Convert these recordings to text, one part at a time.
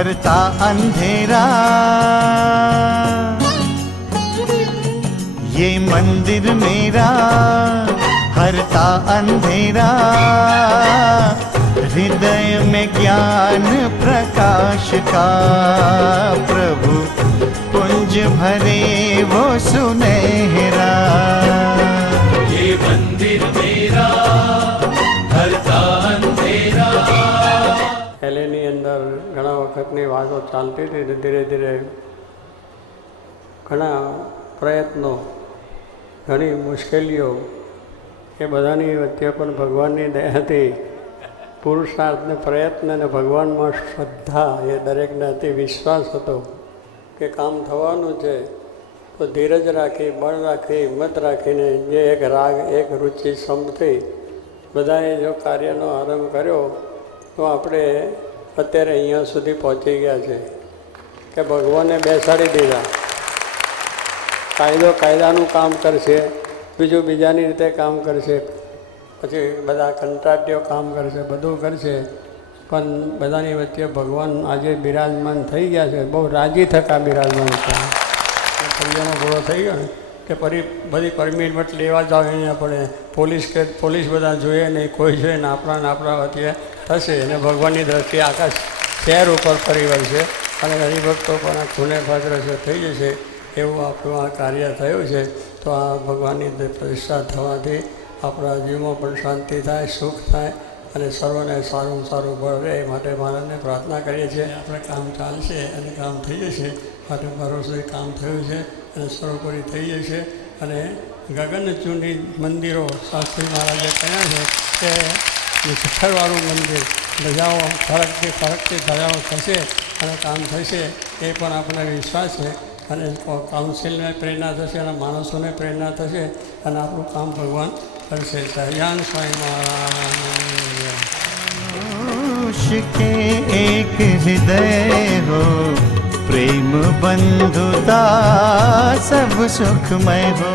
हरता अंधेरा। ये मंदिर मेरा हरता अंधेरा, हृदय में ज्ञान प्रकाश का प्रभु पुंज भरे वो सुनहरा। ये मंदिर मेरा हरता अंधेरा। એલેની અંદર ઘણા વખતની વાતો ચાલતી હતી, ધીરે ધીરે ઘણા પ્રયત્નો, ઘણી મુશ્કેલીઓ, એ બધાની વચ્ચે પણ ભગવાનની દયાથી પુરુષાર્થ ને પ્રયત્ન અને ભગવાનમાં શ્રદ્ધા એ દરેકને અતિ વિશ્વાસ હતો કે કામ થવાનું છે. તો ધીરજ રાખી, બળ રાખી, હિંમત રાખીને જે એક રાગ, એક રુચિ સંપથી બધાએ જો કાર્યનો આરંભ કર્યો તો આપણે અત્યારે અહીંયા સુધી પહોંચી ગયા છે કે ભગવાને બેસાડી દીધા. કાયદો કાયદાનું કામ કરશે, બીજું બીજાની રીતે કામ કરશે, પછી બધા કંટ્રાટીઓ કામ કરશે, બધું કરશે, પણ બધાની વચ્ચે ભગવાન આજે બિરાજમાન થઈ ગયા છે. બહુ રાજી થકા બિરાજમાન થયા. પરિયાનો ઘોડો થઈ ગયો ને કે બધી પરમિટ લેવા જાવ અહીંયા પડે, પોલીસ બધા જોઈએ નહીં, કોઈ જોઈએ ને આપણા વચ્ચે થશે અને ભગવાનની દ્રષ્ટિએ આકાશ શહેર ઉપર ફરી વળશે અને હરિભક્તો પણ આ ખૂને ફાદરસે થઈ જશે. એવું આપણું આ કાર્ય થયું છે. તો આ ભગવાનની પ્રતિષ્ઠા થવાથી આપણા જીવમાં પણ શાંતિ થાય, સુખ થાય અને સર્વને સારું સારું બળ રહે એ માટે મહારાજને પ્રાર્થના કરીએ છીએ. આપણે કામ ચાલશે અને કામ થઈ જશે. માટે ભરોસે કામ થયું છે અને સર્વોપરી થઈ જશે. અને ગગનચુંડી મંદિરો શાસ્ત્રી મહારાજે કહ્યા છે કે શિખરવાળું મંદિર, ધજાઓ ફરકતી ધજાઓ થશે અને કામ થશે એ પણ આપણને વિશ્વાસ છે. અને કાઉન્સિલને પ્રેરણા થશે અને માણસોને પ્રેરણા થશે અને આપણું કામ ભગવાન કરશે. સહજાન સ્વામી મહારાજ के एक हृदय हो, प्रेम बंधुता सब सुखमय हो।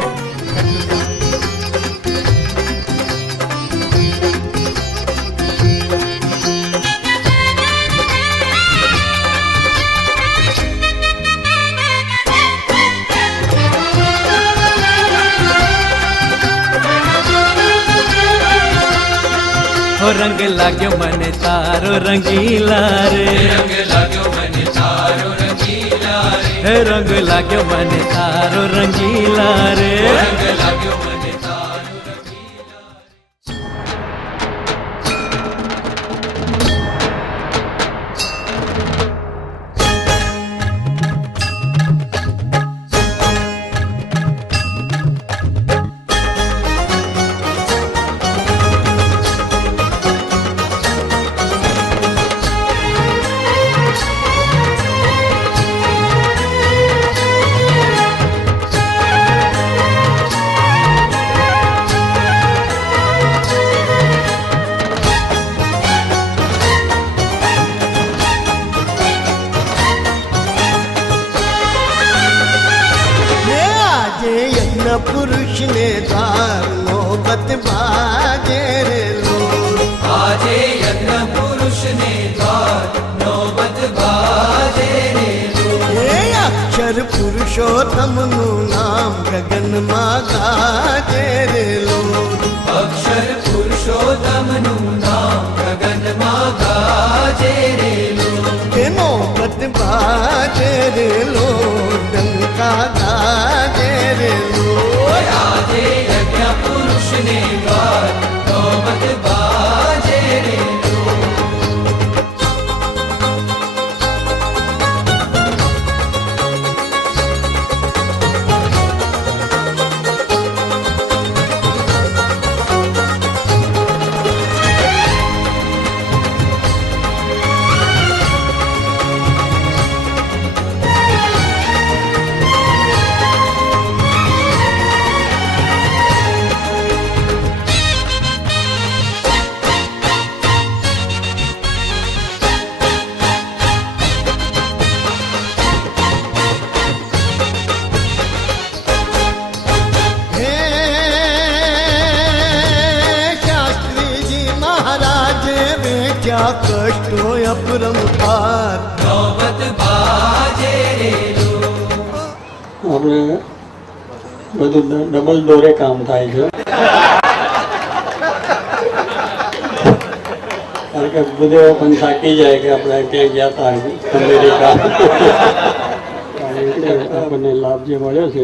रंग लाग्यो मने तारो रंगीला रे, रंग लाग्यो मने तारो रंगीला रे, रंग लाग्यो मने तारो रंगीला रे, रंग लाग्यो मने तारो रंगीला। पुरुष ने द्वार नौबत बाजे रे लो। आजे यज्ञ पुरुष ने द्वार नौबत बाजे रे लो। ये अक्षर पुरुषोत्तम नु नाम गगन मा गाजे रे लो। अक्षर पुरुषोत्तम नु नाम गगन मा गाजे रे लो। के नौबत बाजे रे लो, डंका गाजे रे लो। आजे यज्ञ पुरुष ने द्वार नौबत बाजे रे लो। क्या कष्ट हो अपरंपार। મોત બાજે રેલો. આપણે બધું ડબલ દોરે કામ થાય છે, કારણ કે બધે પણ થાકી જાય કે આપણે ક્યાં ગયા હતા અમેરિકા. આપણને લાભ જે મળ્યો છે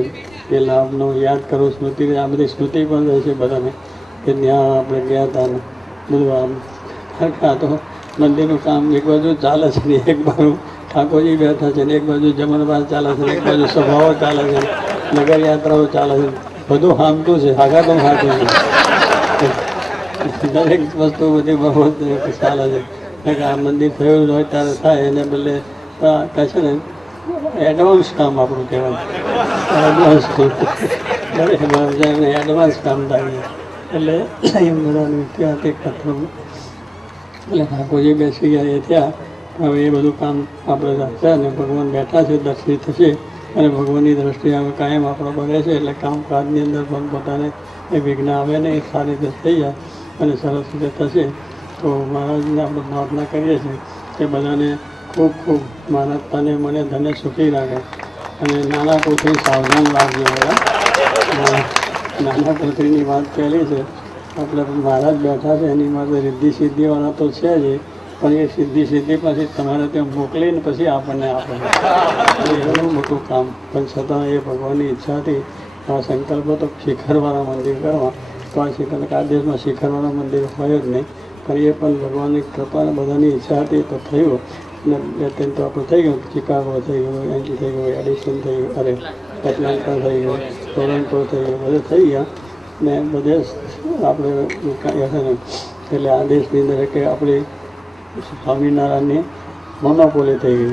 એ લાભનો યાદ કરો, સ્મૃતિ, આ બધી સ્મૃતિ પણ રહે છે બધાને કે ત્યાં આપણે ગયા હતા ને બધું. આમ આ તો મંદિરનું કામ એક બાજુ ચાલે છે ને એક બાજુ ઠાકોરજી બેઠા છે ને એક બાજુ જમણવાર ચાલે છે ને એક બાજુ સભાઓ ચાલે છે, નગર યાત્રાઓ ચાલે છે, બધું હામતું છે, હાગાતું હાથું છે, દરેક વસ્તુ બધી બહુ ચાલે છે. આ મંદિર થયું હોય ત્યારે થાય એને બદલે કહે છે ને એડવાન્સ કામ આપણું કહેવાય, એડવાન્સ એડવાન્સ કામ થાય એટલે એમ બધાનું ત્યાંથી કથન એટલે ઠાકોરજી બેસી ગયા એ ત્યાં. હવે એ બધું કામ આપણે રાખશે અને ભગવાન બેઠા છે, દર્શિત થશે અને ભગવાનની દ્રષ્ટિ હવે કાયમ આપણો બને છે એટલે કામકાજની અંદર પણ પોતાને એ વિઘ્ન આવે ને એ સારી રીતે થઈ જાય અને સરસ રીતે થશે. તો મહારાજને આપણે પ્રાર્થના કરીએ છીએ કે બધાને ખૂબ ખૂબ મહારાજ તને મને ધને સુખી રાખે અને નાના પોથરી સાવધાન રાખજો. બધા નાના પોથરીની વાત પહેલી છે, આપણે મહારાજ બેઠા છે એની માટે રિદ્ધિ સિદ્ધિવાળા તો છે જ, પણ એ સિદ્ધિ પછી તમારે ત્યાં મોકલીને પછી આપણને આપે એ ઘણું મોટું કામ. પણ છતાં એ ભગવાનની ઈચ્છાથી આ સંકલ્પ તો શિખરવાળા મંદિર કરવા, તો આ શિખર આ દેશમાં શિખરવાળા મંદિર હોય જ નહીં, પણ એ પણ ભગવાનની કૃપાને બધાની ઈચ્છાથી તો થયું ને. બે ત્રણ તો આપણું થઈ ગયું, ચિકાગો થઈ ગયું, એન્ટી થઈ ગયું, એડિશન થઈ ગયું, અરે એટલાન્ટા થઈ ગયું, ટોરન્ટો થઈ ગયું, બધે થઈ ગયા ને બધે આપણે એટલે આ દેશની અંદર કે આપણી સ્વામિનારાયણની મોનોપોલી થઈ ગઈ.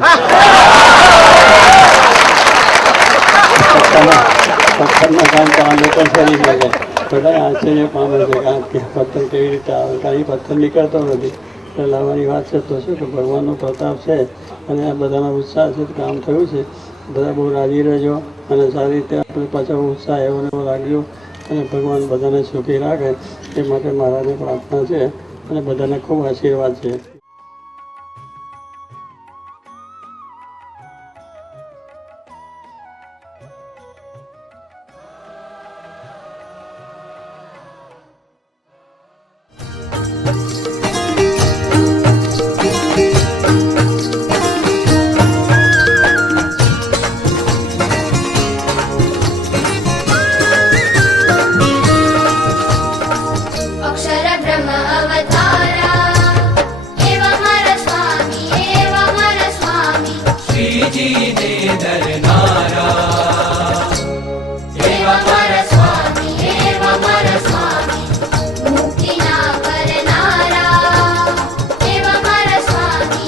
પથ્થરના કામ તો આ લોકો ફરી ગયા છે, બધા આશ્ચર્ય પામે છે કે પથ્થર કેવી રીતે આવે, કાંઈ પથ્થર નીકળતો નથી. એટલે લાવવાની વાત છે તો શું કે ભગવાનનો પ્રતાપ છે અને આ બધાનો ઉત્સાહ છે, કામ થયું છે. બધા બહુ રાજી રહેજો અને સારી રીતે આપણે પાછો ઉત્સાહ એવો ને એવો લાગ્યો અને ભગવાન બધાને સુખી રાખે એ માટે મારાની પ્રાર્થના છે અને બધાને ખૂબ આશીર્વાદ છે. अक्षर ब्रह्म अवतारा एवं हर स्वामी શ્રીજી ને દરનારા एवं हर स्वामी मुक्ति ना करनारा एवं हर स्वामी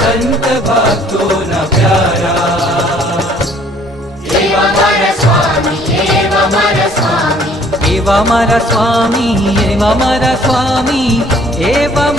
સંત ભક્તો ના પ્યારા एवं हर स्वामी એવા મારા સ્વામી એવા મારા સ્વામી એવા